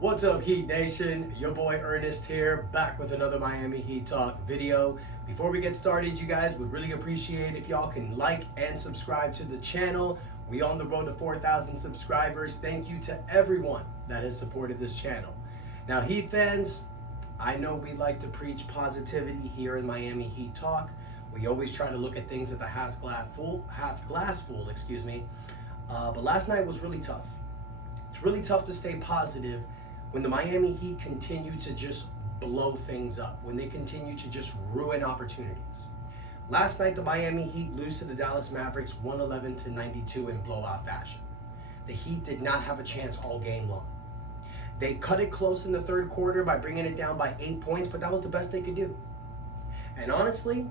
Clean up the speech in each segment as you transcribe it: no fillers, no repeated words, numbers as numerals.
What's up, Heat Nation? Your boy Ernest here, back with another Miami Heat Talk video. Before we get started, you guys would really appreciate if y'all can like and subscribe to the channel. We on the road to 4,000 subscribers. Thank you to everyone that has supported this channel. Now, Heat fans, I know we like to preach positivity here in Miami Heat Talk. We always try to look at things at the half glass full, but last night was really tough. It's really tough to stay positive when the Miami Heat continue to just blow things up, when they continue to just ruin opportunities. Last night, the Miami Heat lose to the Dallas Mavericks 111-92 in blowout fashion. The Heat did not have a chance all game long. They cut it close in the third quarter by bringing it down by 8 points, but that was the best they could do. And honestly,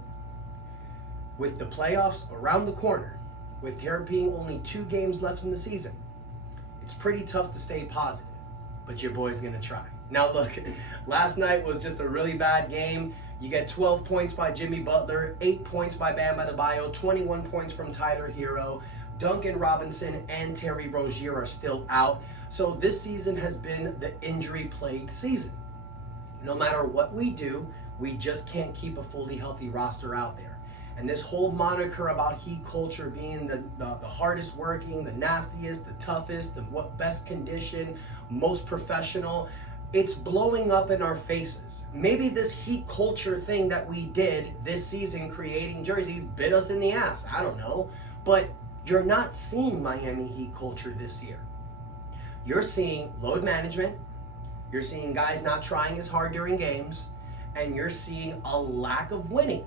with the playoffs around the corner, with there being only 2 games left in the season, it's pretty tough to stay positive. But your boy's gonna try. Now look, last night was just a really bad game. You get 12 points by Jimmy Butler, 8 points by Bam Adebayo, 21 points from Tyler Hero. Duncan Robinson and Terry Rozier are still out. So this season has been the injury-plagued season. No matter what we do, we just can't keep a fully healthy roster out there. And this whole moniker about Heat culture being the hardest working, the nastiest, the toughest, the best condition, most professional, it's blowing up in our faces. Maybe this Heat culture thing that we did this season, creating jerseys, bit us in the ass. I don't know. But you're not seeing Miami Heat culture this year. You're seeing load management. You're seeing guys not trying as hard during games. And you're seeing a lack of winning.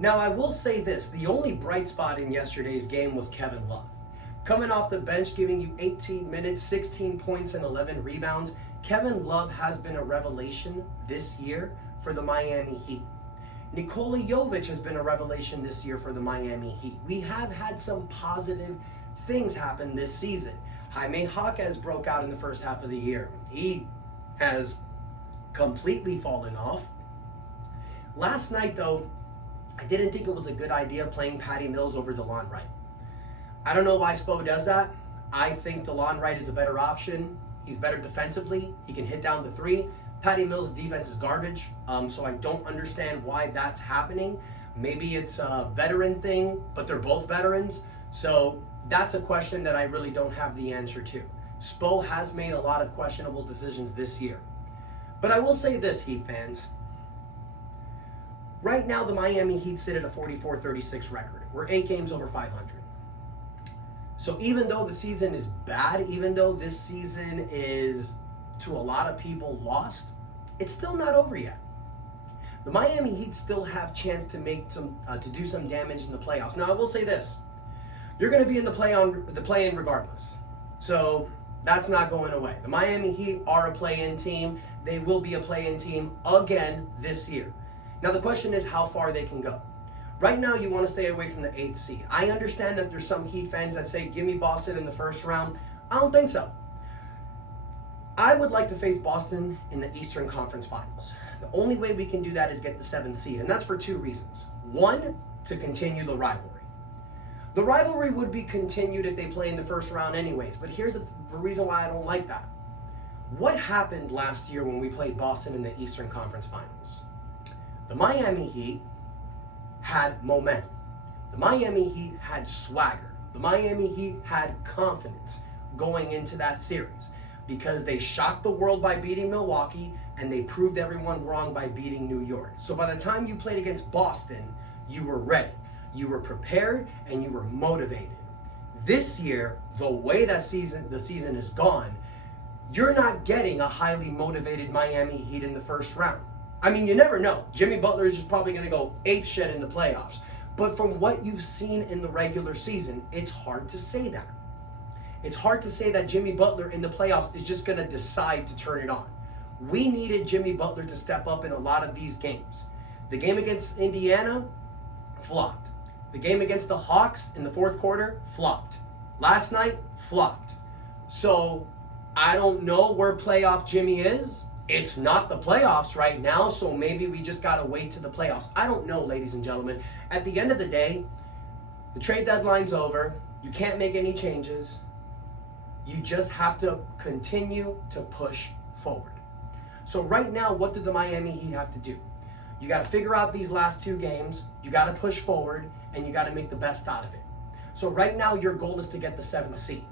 Now, I will say this, the only bright spot in yesterday's game was Kevin Love. Coming off the bench, giving you 18 minutes, 16 points, and 11 rebounds, Kevin Love has been a revelation this year for the Miami Heat. Nikola Jovic has been a revelation this year for the Miami Heat. We have had some positive things happen this season. Jaime Jaquez broke out in the first half of the year. He has completely fallen off. Last night, though, I didn't think it was a good idea playing Patty Mills over DeLon Wright. I don't know why Spo does that. I think DeLon Wright is a better option. He's better defensively. He can hit down the three. Patty Mills' defense is garbage, so I don't understand why that's happening. Maybe it's a veteran thing, but they're both veterans. So that's a question that I really don't have the answer to. Spo has made a lot of questionable decisions this year. But I will say this, Heat fans. Right now, the Miami Heat sit at a 44-36 record. We're 8 games over 500. So even though the season is bad, even though this season is, to a lot of people, lost, it's still not over yet. The Miami Heat still have chance to make some, to do some damage in the playoffs. Now, I will say this: you're going to be in the play-in regardless. So that's not going away. The Miami Heat are a play-in team. They will be a play-in team again this year. Now, the question is how far they can go. Right now, you want to stay away from the 8th seed. I understand that there's some Heat fans that say, give me Boston in the first round. I don't think so. I would like to face Boston in the Eastern Conference Finals. The only way we can do that is get the 7th seed, and that's for 2 reasons. One, to continue the rivalry. The rivalry would be continued if they play in the first round anyways, but here's the reason why I don't like that. What happened last year when we played Boston in the Eastern Conference Finals? The Miami Heat had momentum. The Miami Heat had swagger. The Miami Heat had confidence going into that series because they shocked the world by beating Milwaukee and they proved everyone wrong by beating New York. So by the time you played against Boston, you were ready, you were prepared, and you were motivated. This year, the way that the season is gone, you're not getting a highly motivated Miami Heat in the first round. I mean, you never know. Jimmy Butler is just probably going to go apeshit in the playoffs. But from what you've seen in the regular season, it's hard to say that. It's hard to say that Jimmy Butler in the playoffs is just going to decide to turn it on. We needed Jimmy Butler to step up in a lot of these games. The game against Indiana, flopped. The game against the Hawks in the fourth quarter, flopped. Last night, flopped. So I don't know where playoff Jimmy is. It's not the playoffs right now, so maybe we just got to wait to the playoffs. I don't know, ladies and gentlemen. At the end of the day, the trade deadline's over. You can't make any changes. You just have to continue to push forward. So right now, what do the Miami Heat have to do? You got to figure out these last two games, you got to push forward, and you got to make the best out of it. So right now, your goal is to get the 7th seed.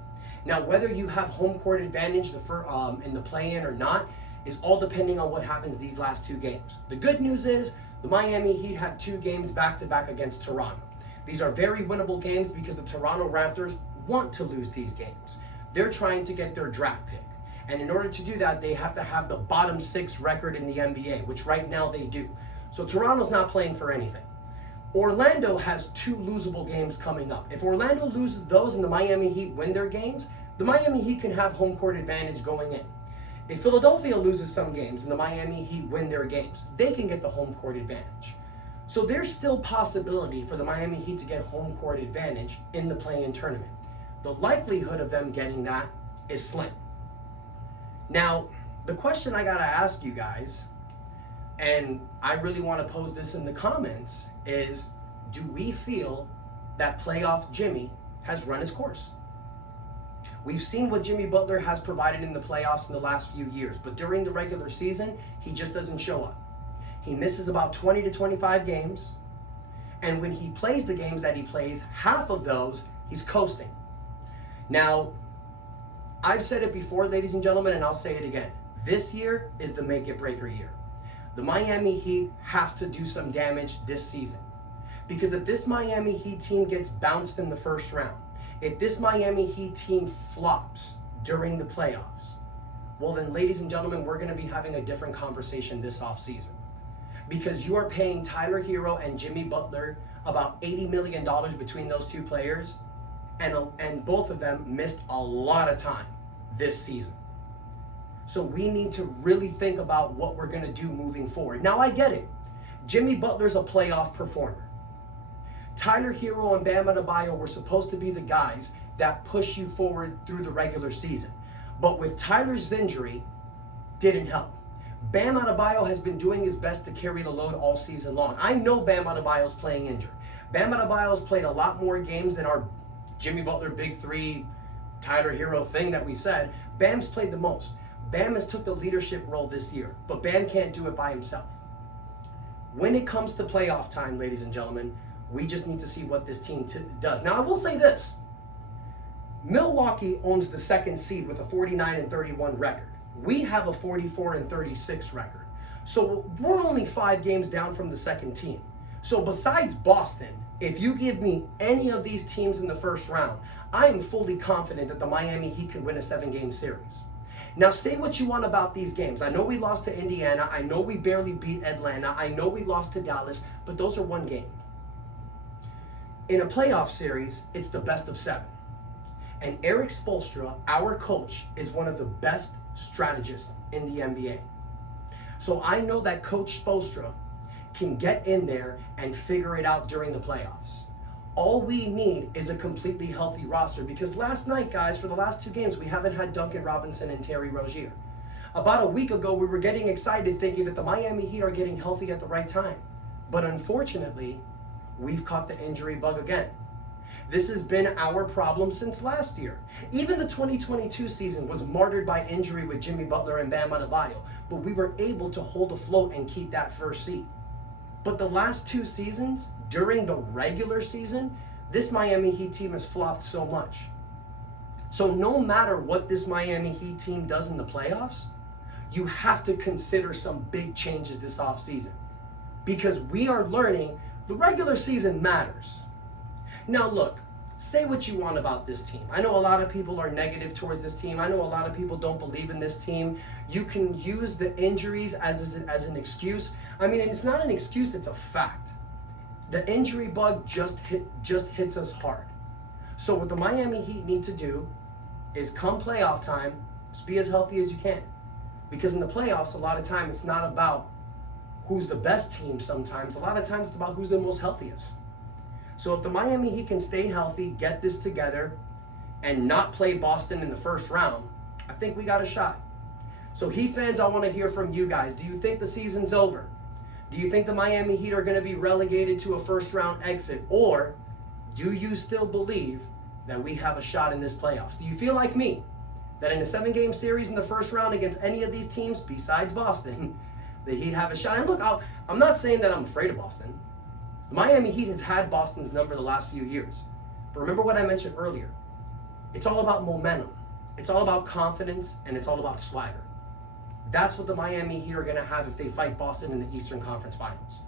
Now, whether you have home court advantage in the play-in or not is all depending on what happens these last two games. The good news is the Miami Heat have 2 games back-to-back against Toronto. These are very winnable games because the Toronto Raptors want to lose these games. They're trying to get their draft pick. And in order to do that, they have to have the bottom 6 record in the NBA, which right now they do. So Toronto's not playing for anything. Orlando has 2 losable games coming up. If Orlando loses those and the Miami Heat win their games, the Miami Heat can have home court advantage going in. If Philadelphia loses some games and the Miami Heat win their games, they can get the home court advantage. So there's still possibility for the Miami Heat to get home court advantage in the play-in tournament. The likelihood of them getting that is slim. Now, the question I gotta ask you guys, and I really want to pose this in the comments, is do we feel that playoff Jimmy has run his course? We've seen what Jimmy Butler has provided in the playoffs in the last few years, but during the regular season, he just doesn't show up. He misses about 20 to 25 games, and when he plays the games that he plays, half of those, he's coasting. Now, I've said it before, ladies and gentlemen, and I'll say it again. This year is the make-it-breaker year. The Miami Heat have to do some damage this season. Because if this Miami Heat team gets bounced in the first round, if this Miami Heat team flops during the playoffs, well then, ladies and gentlemen, we're going to be having a different conversation this offseason. Because you are paying Tyler Hero and Jimmy Butler about $80 million between those 2 players, and both of them missed a lot of time this season. So we need to really think about what we're going to do moving forward. Now, I get it. Jimmy Butler's a playoff performer. Tyler Hero and Bam Adebayo were supposed to be the guys that push you forward through the regular season. But with Tyler's injury, didn't help. Bam Adebayo has been doing his best to carry the load all season long. I know Bam Adebayo's playing injured. Bam Adebayo's played a lot more games than our Jimmy Butler Big 3, Tyler Hero thing that we've said. Bam's played the most. Bam has took the leadership role this year, but Bam can't do it by himself. When it comes to playoff time, ladies and gentlemen, we just need to see what this team does. Now, I will say this. Milwaukee owns the 2nd seed with a 49-31 record. We have a 44-36 record. So we're only 5 games down from the 2nd team. So besides Boston, if you give me any of these teams in the first round, I am fully confident that the Miami Heat can win a 7-game series. Now, say what you want about these games. I know we lost to Indiana. I know we barely beat Atlanta. I know we lost to Dallas, but those are 1 game. In a playoff series, it's the best of 7. And Eric Spoelstra, our coach, is one of the best strategists in the NBA. So I know that Coach Spoelstra can get in there and figure it out during the playoffs. All we need is a completely healthy roster, because last night, guys, for the last 2 games, we haven't had Duncan Robinson and Terry Rozier. About a week ago, we were getting excited thinking that the Miami Heat are getting healthy at the right time. But unfortunately, we've caught the injury bug again. This has been our problem since last year. Even the 2022 season was martyred by injury with Jimmy Butler and Bam Adebayo, but we were able to hold afloat and keep that 1st seed. But the last 2 seasons, during the regular season, this Miami Heat team has flopped so much. So no matter what this Miami Heat team does in the playoffs, you have to consider some big changes this offseason. Because we are learning the regular season matters. Now look, say what you want about this team. I know a lot of people are negative towards this team. I know a lot of people don't believe in this team. You can use the injuries as an excuse. I mean, it's not an excuse, it's a fact. The injury bug just hits us hard. So what the Miami Heat need to do is come playoff time, just be as healthy as you can. Because in the playoffs, a lot of time, it's not about who's the best team sometimes. A lot of times it's about who's the most healthiest. So if the Miami Heat can stay healthy, get this together, and not play Boston in the first round, I think we got a shot. So Heat fans, I want to hear from you guys. Do you think the season's over? Do you think the Miami Heat are going to be relegated to a first-round exit? Or do you still believe that we have a shot in this playoffs? Do you feel like me, that in a 7-game series in the first round against any of these teams besides Boston, the Heat have a shot. And look, I'm not saying that I'm afraid of Boston. The Miami Heat have had Boston's number the last few years. But remember what I mentioned earlier. It's all about momentum. It's all about confidence, and it's all about swagger. That's what the Miami Heat are going to have if they fight Boston in the Eastern Conference Finals.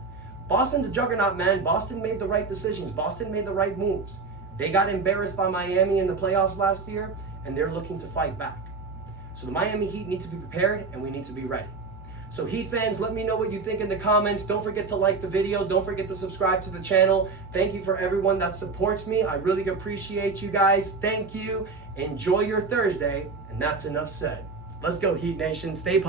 Boston's a juggernaut, man. Boston made the right decisions. Boston made the right moves. They got embarrassed by Miami in the playoffs last year, and they're looking to fight back. So the Miami Heat need to be prepared, and we need to be ready. So Heat fans, let me know what you think in the comments. Don't forget to like the video. Don't forget to subscribe to the channel. Thank you for everyone that supports me. I really appreciate you guys. Thank you. Enjoy your Thursday. And that's enough said. Let's go, Heat Nation. Stay positive.